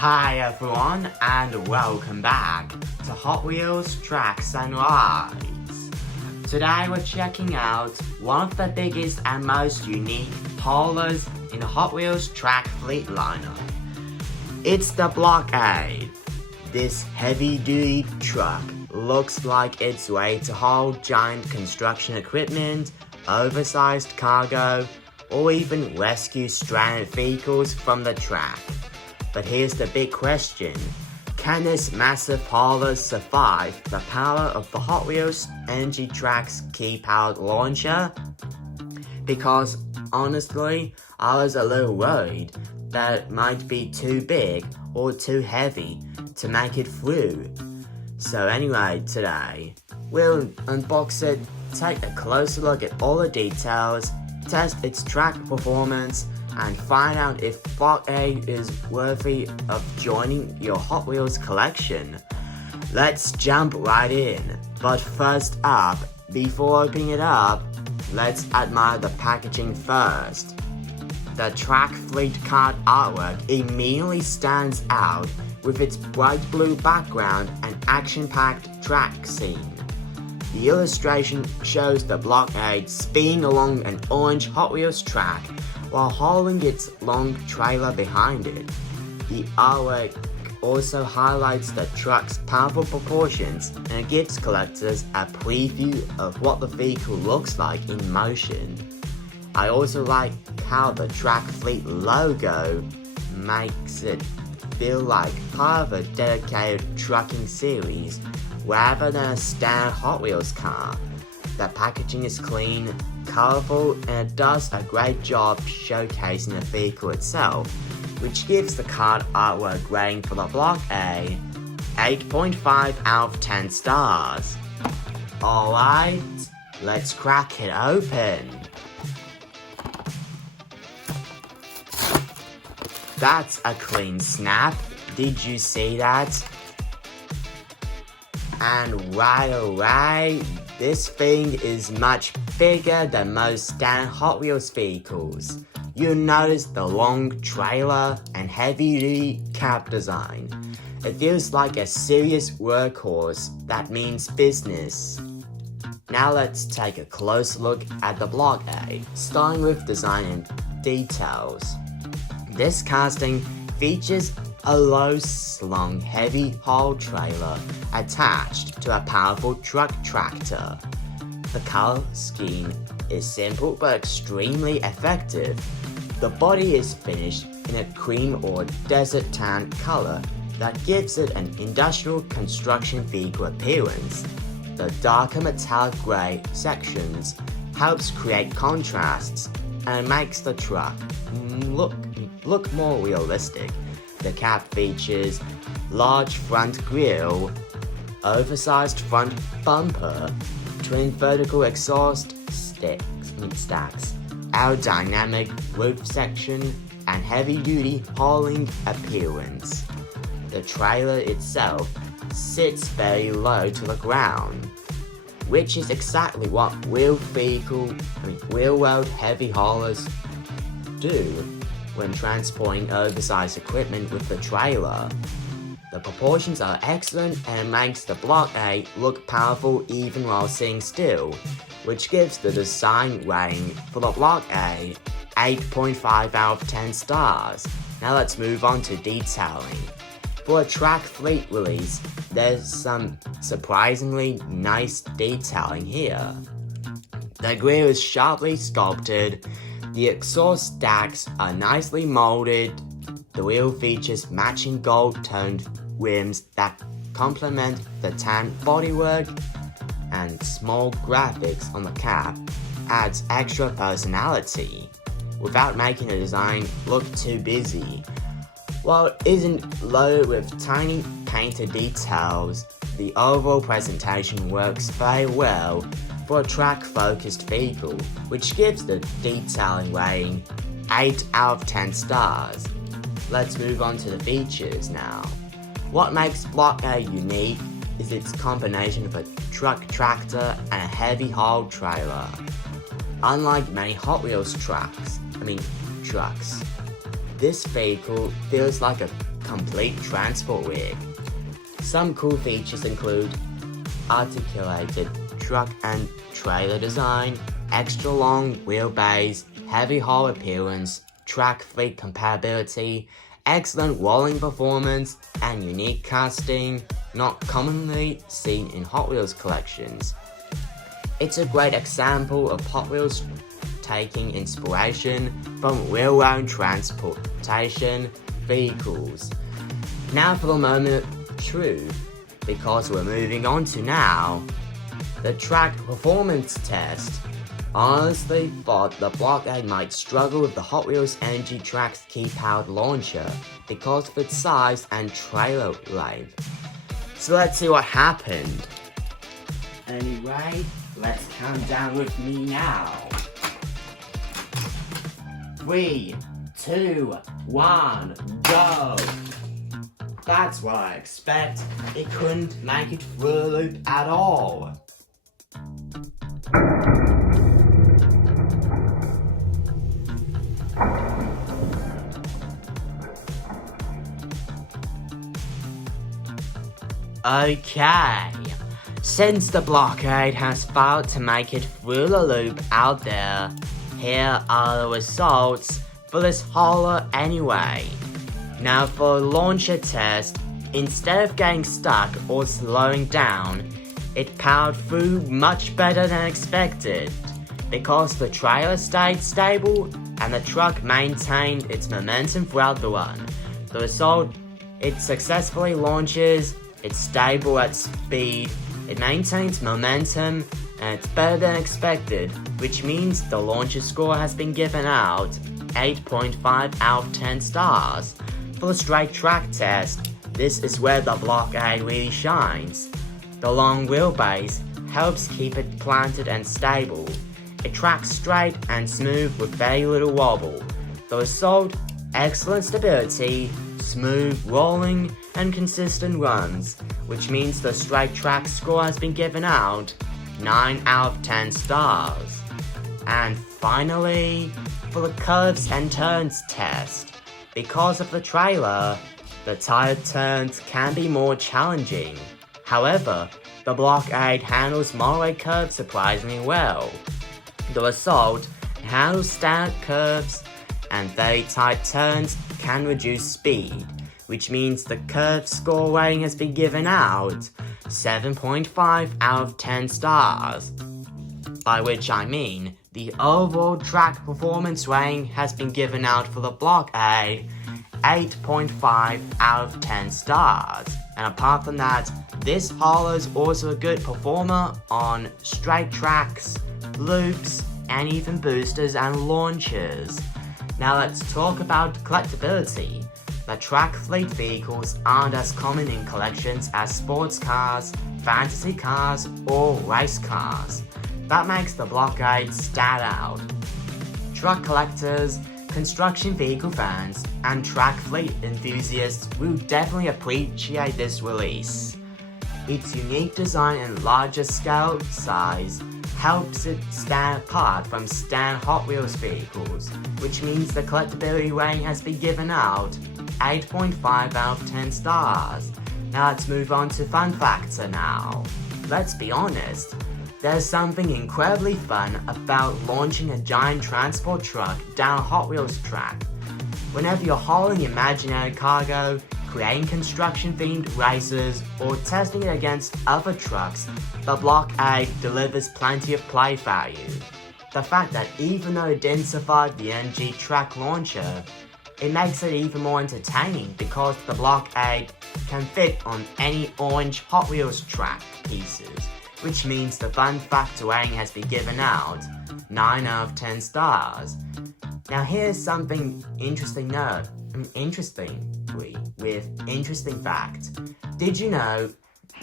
Hi everyone and welcome back to Hot Wheels Tracks and Rides. Today we're checking out one of the biggest and most unique haulers in the Hot Wheels track fleet lineup. It's the Bloc Aid. This heavy-duty truck looks like it's way to haul giant construction equipment, oversized cargo, or even rescue stranded vehicles from the track. But here's the big question. Can this massive hauler survive the power of the Hot Wheels Energy Track's key-powered launcher? Because honestly, I was a little worried that it might be too big or too heavy to make it through. So anyway, today, we'll unbox it, take a closer look at all the details, test its track performance, and find out if Bloc Aid is worthy of joining your Hot Wheels collection. Let's jump right in. But first up, before opening it up, let's admire the packaging first. The track fleet card artwork immediately stands out with its bright blue background and action-packed track scene. The illustration shows the Bloc Aid speeding along an orange Hot Wheels track while hauling its long trailer behind it. The artwork also highlights the truck's powerful proportions and gives collectors a preview of what the vehicle looks like in motion. I also like how the track fleet logo makes it feel like part of a dedicated trucking series rather than a standard Hot Wheels car. The packaging is clean, colorful, and it does a great job showcasing the vehicle itself, which gives the card artwork rating for the Bloc Aid 8.5 out of 10 stars. Alright, let's crack it open. That's a clean snap, did you see that? And right away, this thing is much bigger than most standard Hot Wheels vehicles. You'll notice the long trailer and heavy-duty cab design. It feels like a serious workhorse that means business. Now let's take a close look at the Bloc Aid, starting with design and details. This casting features a low-slung heavy haul trailer attached to a powerful truck tractor. The color scheme is simple but extremely effective. The body is finished in a cream or desert tan color that gives it an industrial construction vehicle appearance. The darker metallic gray sections helps create contrasts and makes the truck look more realistic. The cab features large front grille, oversized front bumper, twin vertical exhaust stacks, aerodynamic roof section, and heavy-duty hauling appearance. The trailer itself sits very low to the ground, which is exactly what real-world heavy haulers do when transporting oversized equipment with the trailer. The proportions are excellent and it makes the Bloc Aid look powerful even while sitting still, which gives the design rating for the Bloc Aid 8.5 out of 10 stars. Now let's move on to detailing. For a track fleet release, there's some surprisingly nice detailing here. The grille is sharply sculpted, the exhaust stacks are nicely molded, the wheel features matching gold-toned rims that complement the tan bodywork, and small graphics on the cab adds extra personality, without making the design look too busy. While it isn't loaded with tiny painted details, the overall presentation works very well for a track-focused vehicle, which gives the detailing rating 8 out of 10 stars. Let's move on to the features now. What makes Bloc Aid unique is its combination of a truck tractor and a heavy haul trailer. Unlike many Hot Wheels trucks, this vehicle feels like a complete transport rig. Some cool features include articulated truck and trailer design, extra long wheelbase, heavy hull appearance, track fleet compatibility, excellent rolling performance, and unique casting not commonly seen in Hot Wheels collections. It's a great example of Hot Wheels taking inspiration from railroad transportation vehicles. Now for the moment of truth, because we're moving on to now, the track performance test. Honestly thought the Bloc Aid might struggle with the Hot Wheels Energy Track's key-powered launcher because of its size and trailer length. So let's see what happened. Anyway, let's count down with me now. 3, 2, 1, go! That's what I expect. It couldn't make it through the loop at all. Okay, since the Bloc Aid has failed to make it through the loop out there, here are the results for this hauler anyway. Now for the launcher test, instead of getting stuck or slowing down, it powered through much better than expected, because the trailer stayed stable and the truck maintained its momentum throughout the run. The result, it successfully launches, it's stable at speed, it maintains momentum, and it's better than expected, which means the launcher score has been given out 8.5 out of 10 stars. For the straight track test, this is where the Bloc Aid really shines. The long wheelbase helps keep it planted and stable. It tracks straight and smooth with very little wobble. The result, excellent stability, smooth rolling, and consistent runs, which means the straight track score has been given out 9 out of 10 stars. And finally, for the curves and turns test. Because of the trailer, the tired turns can be more challenging. However, the Bloc Aid handles moderate curves surprisingly well. The result, it handles standard curves, and very tight turns can reduce speed, which means the curve score rating has been given out 7.5 out of 10 stars. By which I mean, the overall track performance rating has been given out for the Bloc Aid 8.5 out of 10 stars. And apart from that, this hauler is also a good performer on straight tracks, loops, and even boosters and launchers. Now let's talk about collectibility. The track fleet vehicles aren't as common in collections as sports cars, fantasy cars, or race cars. That makes the Bloc Aid stand out. Truck collectors, construction vehicle fans, and track fleet enthusiasts will definitely appreciate this release. Its unique design and larger scale size helps it stand apart from standard Hot Wheels vehicles, which means the collectibility rating has been given out 8.5 out of 10 stars. Now let's move on to fun factor now. Let's be honest, there's something incredibly fun about launching a giant transport truck down a Hot Wheels track. Whenever you're hauling imaginary cargo, creating construction-themed races, or testing it against other trucks, the Bloc Aid delivers plenty of play value. The fact that even though it didn't survive the NG track launcher, it makes it even more entertaining because the Bloc Aid can fit on any orange Hot Wheels track pieces, which means the fun factor rating has been given out 9 out of 10 stars. Now here's something interesting fact. Did you know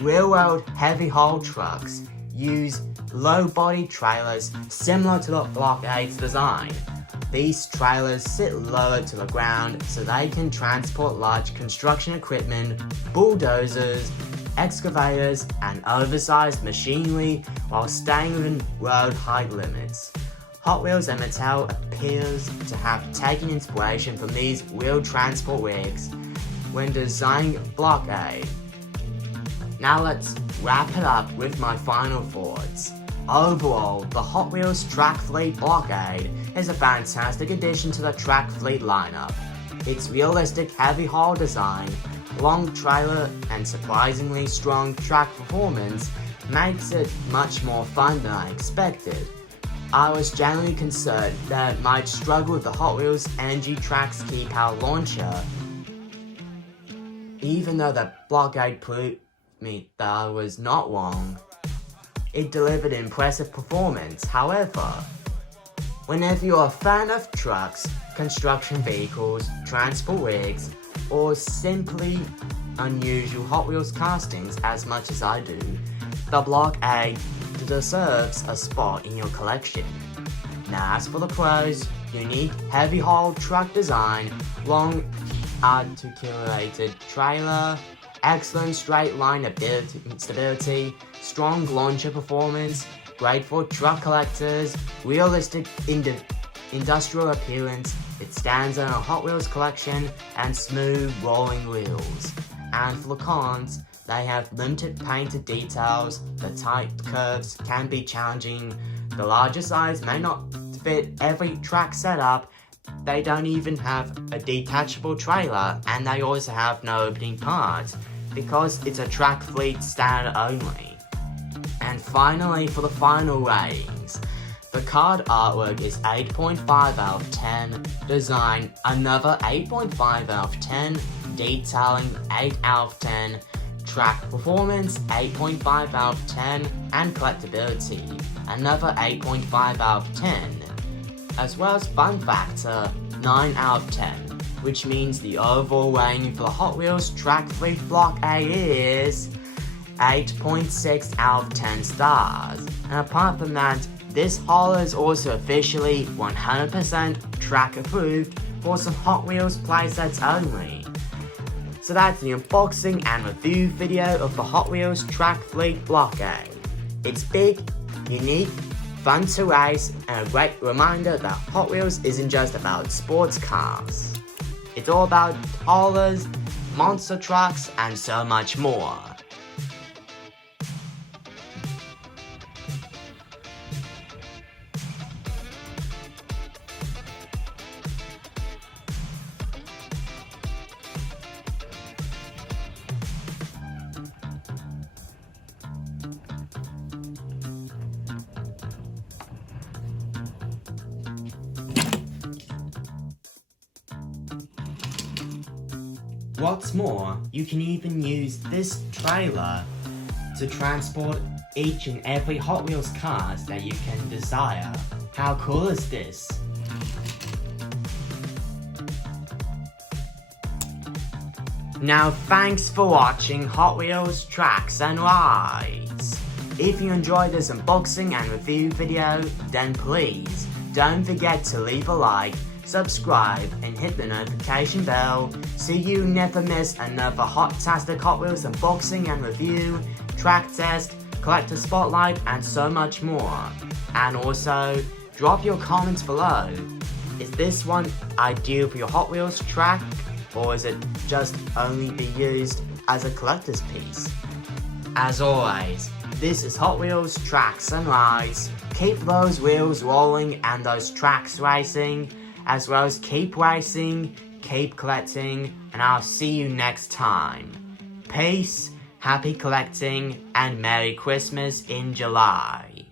railroad heavy haul trucks use low body trailers similar to the Bloc Aid's design? These trailers sit lower to the ground so they can transport large construction equipment, bulldozers, excavators, and oversized machinery while staying within road height limits. Hot Wheels and Mattel appears to have taken inspiration from these wheel transport rigs when designing Bloc Aid. Now let's wrap it up with my final thoughts. Overall, the Hot Wheels Track Fleet Bloc Aid is a fantastic addition to the Track Fleet lineup. Its realistic heavy hull design, long trailer, and surprisingly strong track performance makes it much more fun than I expected. I was genuinely concerned that it might struggle with the Hot Wheels Energy Trax Key Power Launcher, even though the Bloc Aid proved me that I was not wrong. It delivered impressive performance. However, whenever you're a fan of trucks, construction vehicles, transport rigs, or simply unusual Hot Wheels castings as much as I do, the Bloc Aid deserves a spot in your collection. Now as for the pros, unique heavy hull truck design, long articulated trailer, excellent straight line stability, strong launcher performance, great for truck collectors, realistic industrial appearance, it stands in a Hot Wheels collection, and smooth rolling wheels. And for the cons, they have limited painted details, the tight curves can be challenging, the larger size may not fit every track setup, they don't even have a detachable trailer, and they also have no opening parts, because it's a Track Fleet standard only. And finally, for the final ratings, the card artwork is 8.5 out of 10, design another 8.5 out of 10, detailing 8 out of 10, track performance 8.5 out of 10, and collectability another 8.5 out of 10, as well as fun factor 9 out of 10, which means the overall rating for the Hot Wheels Track Fleet Bloc Aid is 8.6 out of 10 stars. And apart from that, this haul is also officially 100% track approved for some Hot Wheels playsets only. So that's the unboxing and review video of the Hot Wheels Track Fleet Bloc Aid. It's big, unique, fun to race, and a great reminder that Hot Wheels isn't just about sports cars. It's all about haulers, monster trucks, and so much more. What's more, you can even use this trailer to transport each and every Hot Wheels cars that you can desire. How cool is this? Now thanks for watching Hot Wheels Tracks and Rides. If you enjoyed this unboxing and review video, then please don't forget to leave a like, subscribe, and hit the notification bell so you never miss another hot-tastic Hot Wheels unboxing and review, track test, collector spotlight, and so much more. And also, drop your comments below. Is this one ideal for your Hot Wheels track, or is it just only be used as a collector's piece? As always, this is Hot Wheels Tracks and Rides. Keep those wheels rolling and those tracks racing, as well as keep racing, keep collecting, and I'll see you next time. Peace, happy collecting, and Merry Christmas in July.